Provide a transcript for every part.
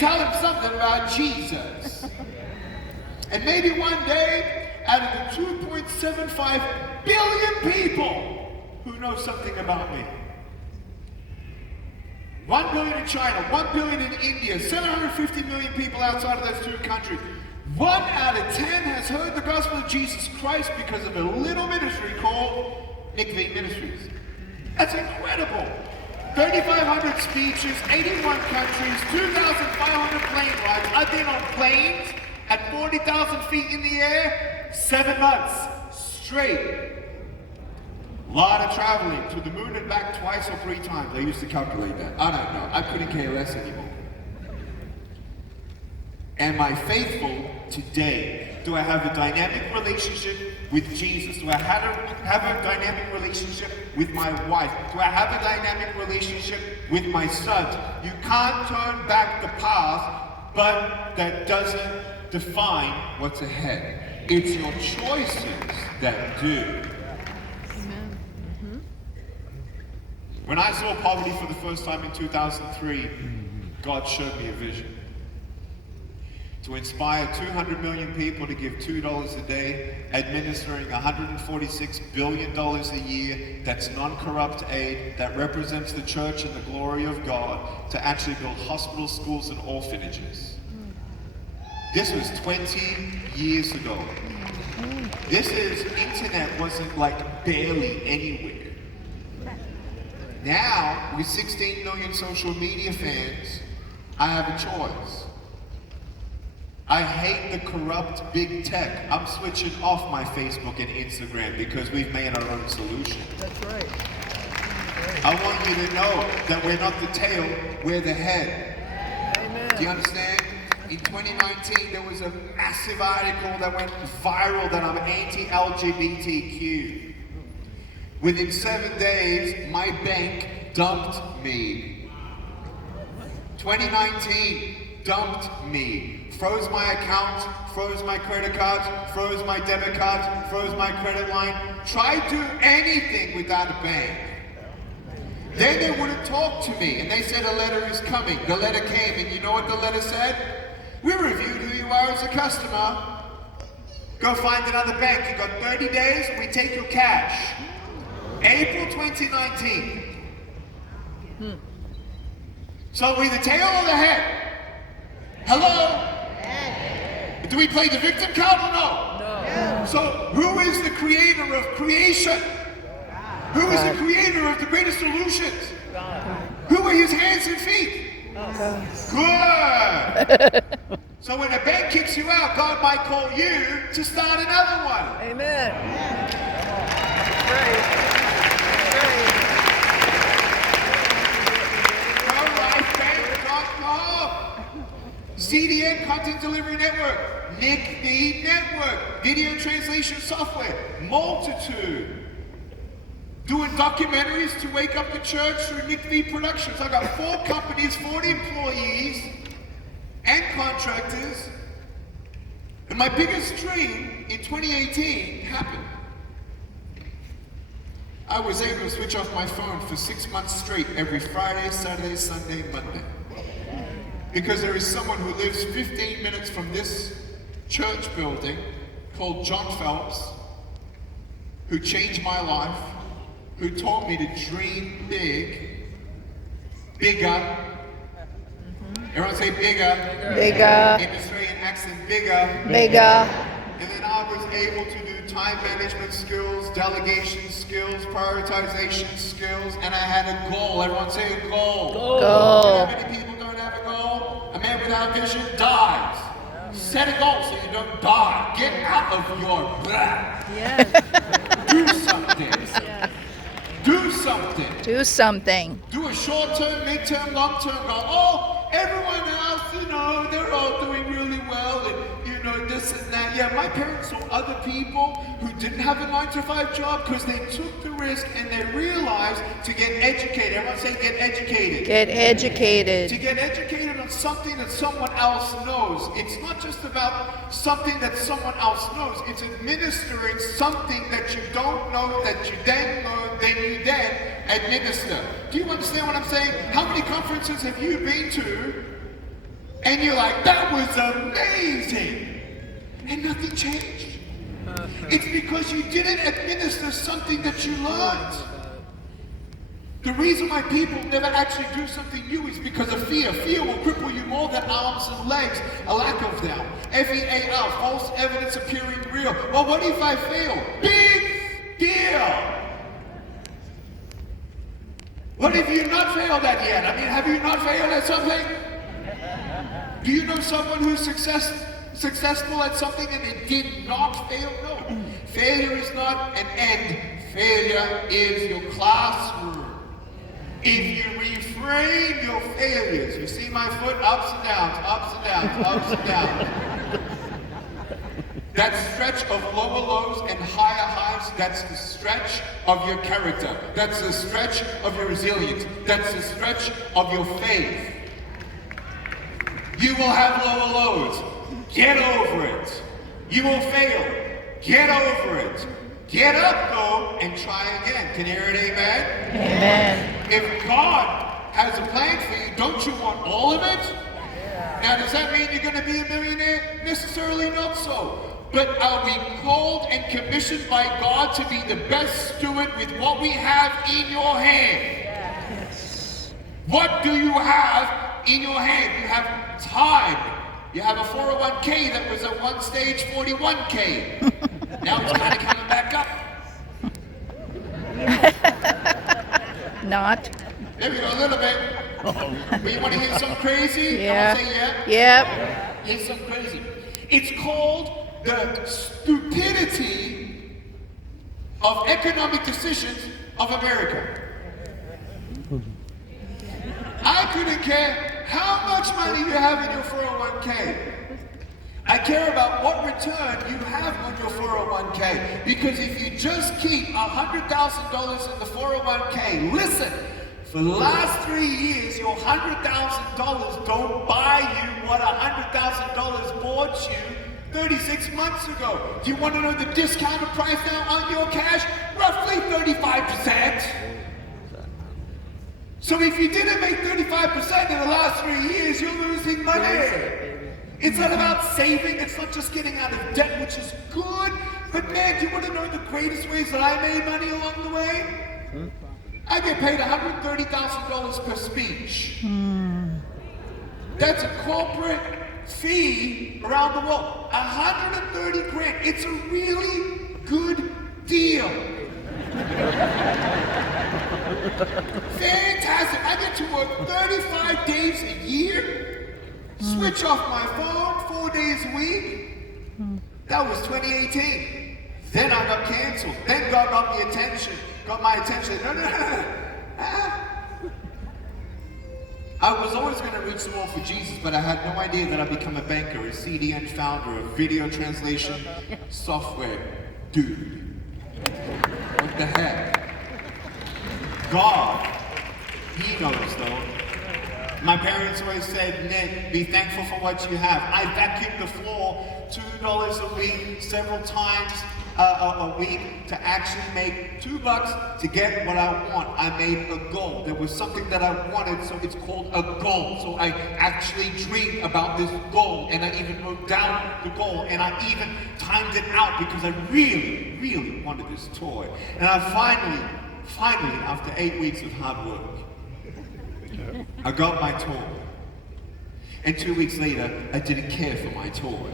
tell him something about Jesus. And maybe one day, out of the 2.75 billion people who know something about me, 1 billion in China, 1 billion in India, 750 million people outside of those two countries, 1 out of 10 has heard the gospel of Jesus Christ because of a little ministry called Nick V Ministries. That's incredible. 3,500 speeches, 81 countries, 2,500 plane rides. I've been on planes at 40,000 feet in the air, 7 months straight. A lot of traveling to the moon and back twice or 3 times. I used to calculate that. I don't know. I couldn't care less anymore. Am I faithful today? Do I have a dynamic relationship with Jesus? Do I have a dynamic relationship with my wife? Do I have a dynamic relationship with my sons? You can't turn back the past, but that doesn't define what's ahead. It's your choices that do. When I saw poverty for the first time in 2003, God showed me a vision. To inspire 200 million people to give $2 a day, administering $146 billion a year, that's non-corrupt aid, that represents the church and the glory of God, to actually build hospitals, schools, and orphanages. This was 20 years ago. Internet wasn't like barely anywhere. Now, with 16 million social media fans, I have a choice. I hate the corrupt big tech. I'm switching off my Facebook and Instagram because we've made our own solution. That's right. I want you to know that we're not the tail, we're the head. Amen. Do you understand? In 2019, there was a massive article that went viral that I'm anti-LGBTQ. Within 7 days, my bank dumped me. 2019 dumped me. Froze my account, froze my credit cards, froze my debit cards, froze my credit line. Tried to do anything without a bank. Then they wouldn't talk to me, and they said a letter is coming. The letter came, and you know what the letter said? We reviewed who you are as a customer. Go find another bank. You got 30 days, we take your cash. April 2019. So we the tail or the head? Hello? Do we play the victim card or no? No. So who is the creator of creation? Who is the creator of the greatest solutions? Who are his hands and feet? Good. So when a bank kicks you out, God might call you to start another one. Amen. CDN, Content Delivery Network, Nick V Network, video translation software, Multitude. Doing documentaries to wake up the church through Nick V Productions. I got 4 companies, 40 employees, and contractors. And my biggest dream in 2018 happened. I was able to switch off my phone for 6 months straight every Friday, Saturday, Sunday, Monday. Because there is someone who lives 15 minutes from this church building called John Phelps, who changed my life, who taught me to dream big, bigger. Everyone say bigger. Bigger. In Australian accent, bigger. Bigger. And then I was able to do time management skills, delegation skills, prioritization skills, and I had a goal. Everyone say a goal. Goal. How many people don't have a goal? A man without vision dies. Set a goal so you don't die. Get out of your blah. Yes. Do something. Yes. Do something. Do something. Do a short-term, mid-term, long-term goal. Oh, everyone else, they're all doing really well, and this and that. Yeah, my parents saw other people who didn't have a 9-to-5 job because they took the risk and they realized to get educated. Everyone say get educated. Get educated. To get educated on something that someone else knows. It's not just about something that someone else knows. It's administering something that you don't know, that you then learn, then you then administer. Do you understand what I'm saying? How many conferences have you been to And you're like, that was amazing. And nothing changed. It's because you didn't administer something that you learned. The reason why people never actually do something new is because of fear. Fear will cripple you more than arms and legs. A lack of doubt. FEAR, false evidence appearing real. Well, what if I fail? Big deal. What if you've not failed at yet? I mean, have you not failed at something? Do you know someone who's successful at something and it did not fail? No. Failure is not an end. Failure is your classroom. If you reframe your failures, you see my foot, ups and downs, ups and downs, ups and downs. That stretch of lower lows and higher highs, that's the stretch of your character. That's the stretch of your resilience. That's the stretch of your faith. You will have lower lows. Get over it. You will fail. Get over it. Get up though and try again. Can you hear it, amen? Amen. If God has a plan for you, don't you want all of it? Now, does that mean you're going to be a millionaire? Necessarily not so. But are we called and commissioned by God to be the best steward with what we have in your hand? Yes. What do you have in your hand? You have time. You have a 401k that was at one stage 41k. Now it's kind of coming back up. Not. There we go, a little bit. But you want to hear something crazy? Yeah. I want to say yeah? Yep. Here's something crazy. It's called the stupidity of economic decisions of America. I couldn't care how much money you have in your 401k. I care about what return you have on your 401k. Because if you just keep $100,000 in the 401k, listen, for the last 3 years, your $100,000 don't buy you what $100,000 bought you 36 months ago. Do you want to know the discounted price now on your cash? Roughly 35%. So if you didn't make 35% in the last 3 years, you're losing money. It's not about saving, it's not just getting out of debt, which is good. But man, do you want to know the greatest ways that I made money along the way? I get paid $130,000 per speech. That's a corporate fee around the world. 130 grand. It's a really good deal. Fantastic. I get to work 35 days a year. Switch off my phone 4 days a week. That was 2018. Then I got canceled. Then God got my attention. No. I was always going to reach the world for Jesus, but I had no idea that I'd become a banker, a CDN founder, a video translation software dude. What the heck? God, He knows though. My parents always said, Nick, be thankful for what you have. I vacuumed the floor $2 a week, several times a week to actually make $2 to get what I want. I made a goal. There was something that I wanted, so it's called a goal. So I actually dreamed about this goal, and I even wrote down the goal, and I even timed it out because I really, really wanted this toy. And I finally, after 8 weeks of hard work, I got my toy. And 2 weeks later, I didn't care for my toy.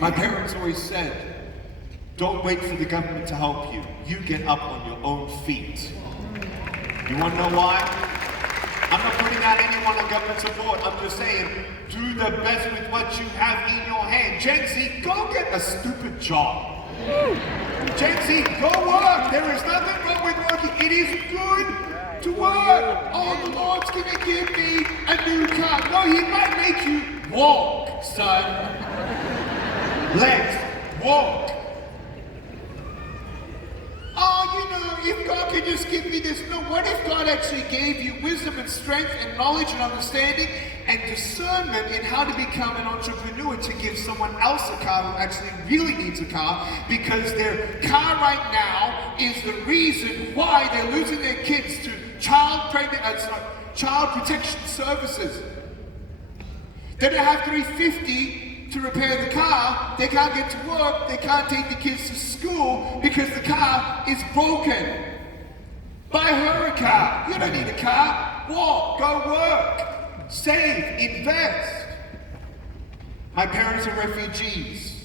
My parents always said, don't wait for the government to help you. You get up on your own feet. You want to know why? I'm not putting out anyone on government support. I'm just saying, do the best with what you have in your hand. Gen Z, go get a stupid job. Gen Z, go work. There is nothing wrong with working. It is good to work. Oh, the Lord's gonna give me a new car. No, He might make you walk, son. Legs, walk. Oh, if God could just give me this. No, what if God actually gave you wisdom and strength and knowledge and understanding and discernment in how to become an entrepreneur to give someone else a car who actually really needs a car, because their car right now is the reason why they're losing their kids to child protection services. Then they have 350 to repair the car. They can't get to work. They can't take the kids to school because the car is broken. Buy her a car. You don't need a car. Walk, go work, save, invest. My parents are refugees,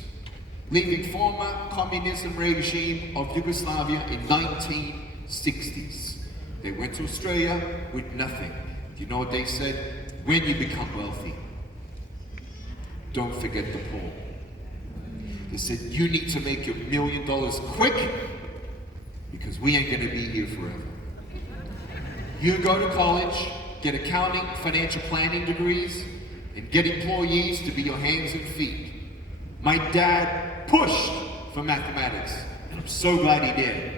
leaving former communism regime of Yugoslavia in 1960s. They went to Australia with nothing. Do you know what they said? When you become wealthy, don't forget the poor. They said, you need to make your $1 million quick because we ain't gonna be here forever. You go to college, get accounting, financial planning degrees, and get employees to be your hands and feet. My dad pushed for mathematics, and I'm so glad he did.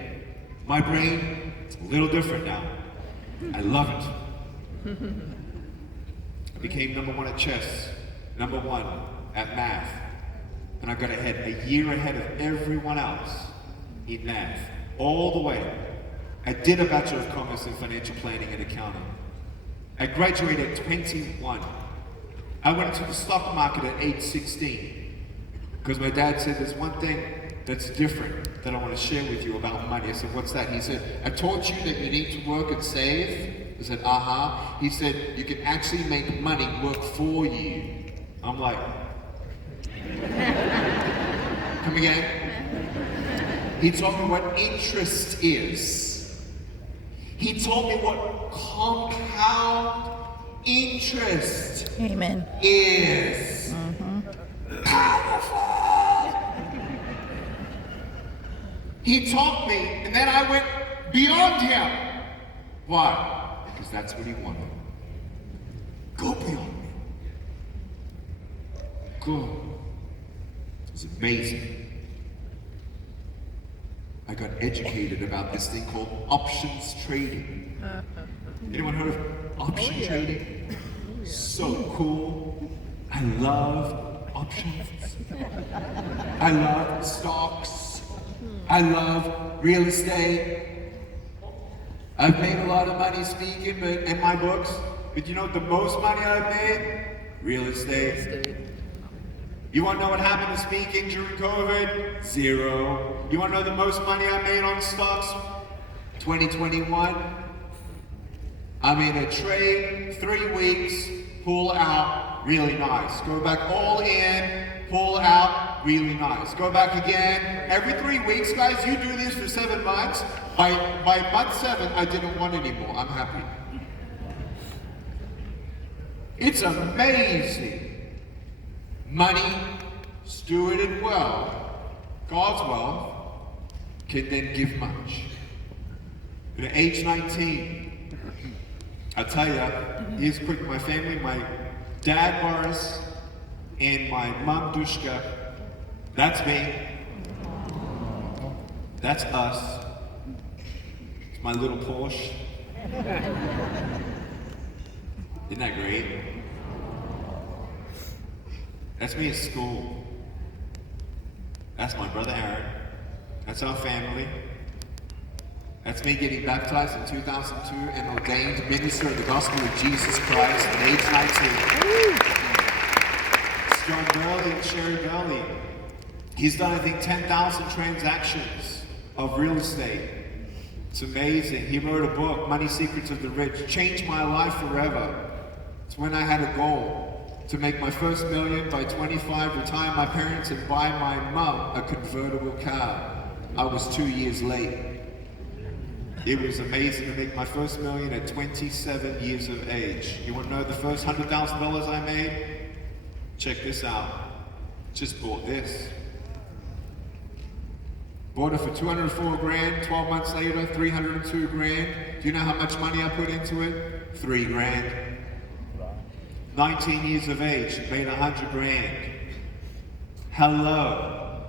My brain, it's a little different now. I love it. I became #1 at chess, #1 at math, and I got ahead, a year ahead of everyone else in math, all the way. I did a Bachelor of Commerce in Financial Planning and Accounting. I graduated at 21. I went into the stock market at age 16 because my dad said there's one thing that's different that I want to share with you about money. I said, what's that? He said, I taught you that you need to work and save. I said, uh-huh. He said, you can actually make money work for you. I'm like, come again? He taught me what interest is. He taught me what compound interest Amen. is. Powerful. He taught me, and then I went beyond him. Why? Because that's what he wanted. Go beyond me. Go. It's amazing. I got educated about this thing called options trading. Anyone heard of option trading? So cool. I love options. I love stocks. I love real estate. I've made a lot of money speaking in my books, but you know the most money I've made? Real estate. You want to know what happened to speaking during COVID? 0. You want to know the most money I made on stocks? 2021. I'm in a trade, 3 weeks, pull out, really nice. Go back all in, pull out, really nice. Go back again. Every 3 weeks, guys, you do this for 7 months. By month 7, I didn't want anymore. I'm happy. It's amazing. Money, stewarded well, God's wealth, can then give much. At age 19, I'll tell you, here's quick, my family, my dad Boris, and my mom Dushka, that's me. That's us. It's my little Porsche. Isn't that great? That's me at school. That's my brother Aaron. That's our family. That's me getting baptized in 2002 and ordained minister of the gospel of Jesus Christ at age 19. It's John Burley and Sherry Burley. He's done, I think, 10,000 transactions of real estate. It's amazing. He wrote a book, Money Secrets of the Rich, changed my life forever. It's when I had a goal to make my first $1 million by 25, retire my parents, and buy my mum a convertible car. I was 2 years late. It was amazing to make my first $1 million at 27 years of age. You want to know the first $100,000 I made? Check this out. Just bought this. Bought it for 204 grand, 12 months later, 302 grand. Do you know how much money I put into it? 3 grand. 19 years of age, made 100 grand. Hello.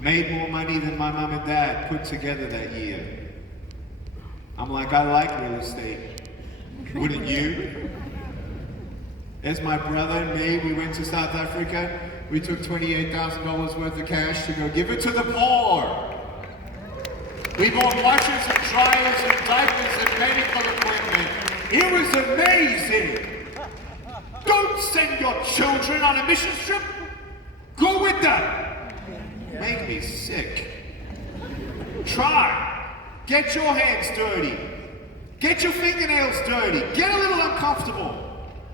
Made more money than my mom and dad put together that year. I'm like, I like real estate. Wouldn't you? There's my brother and me. We went to South Africa. We took $28,000 worth of cash to go give it to the poor. We bought washers and dryers and diapers and medical equipment. It was amazing. Don't send your children on a mission trip? Go with them. Make me sick. Try. Get your hands dirty. Get your fingernails dirty. Get a little uncomfortable.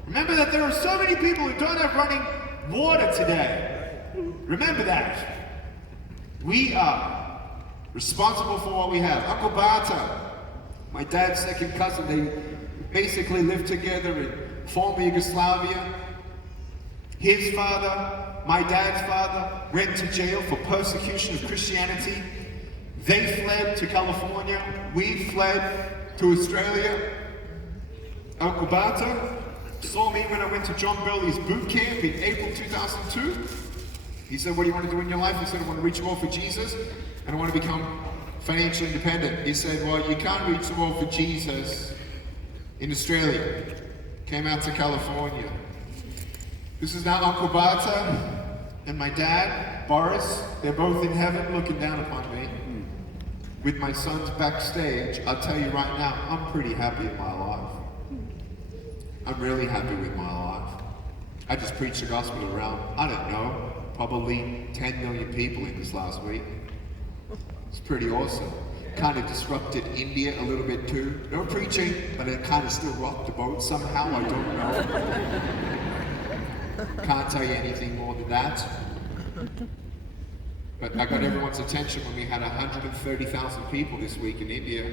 Remember that there are so many people who don't have running water today. Remember that. We are responsible for what we have. Uncle Barta, my dad's second cousin, they basically lived together in former Yugoslavia. His father, my dad's father, went to jail for persecution of Christianity. They fled to California. We fled to Australia. Uncle Barta saw me when I went to John Burley's boot camp in April 2002. He said, what do you want to do in your life? I said, I want to reach the world for Jesus, and I want to become financially independent. He said, well, you can't reach the world for Jesus in Australia. Came out to California. This is now Uncle Barta and my dad, Boris. They're both in heaven looking down upon me. With my sons backstage, I'll tell you right now, I'm pretty happy in my life. I'm really happy with my life. I just preached the gospel around, I don't know, probably 10 million people in this last week. It's pretty awesome. Kind of disrupted India a little bit too. No preaching, but it kind of still rocked the boat somehow, I don't know. Can't tell you anything more than that. But I got everyone's attention when we had 130,000 people this week in India.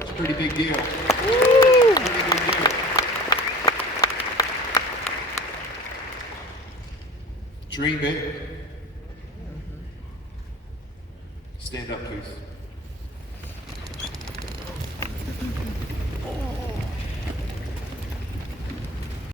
It's a pretty big deal. Pretty big deal. Dream big. Stand up, please.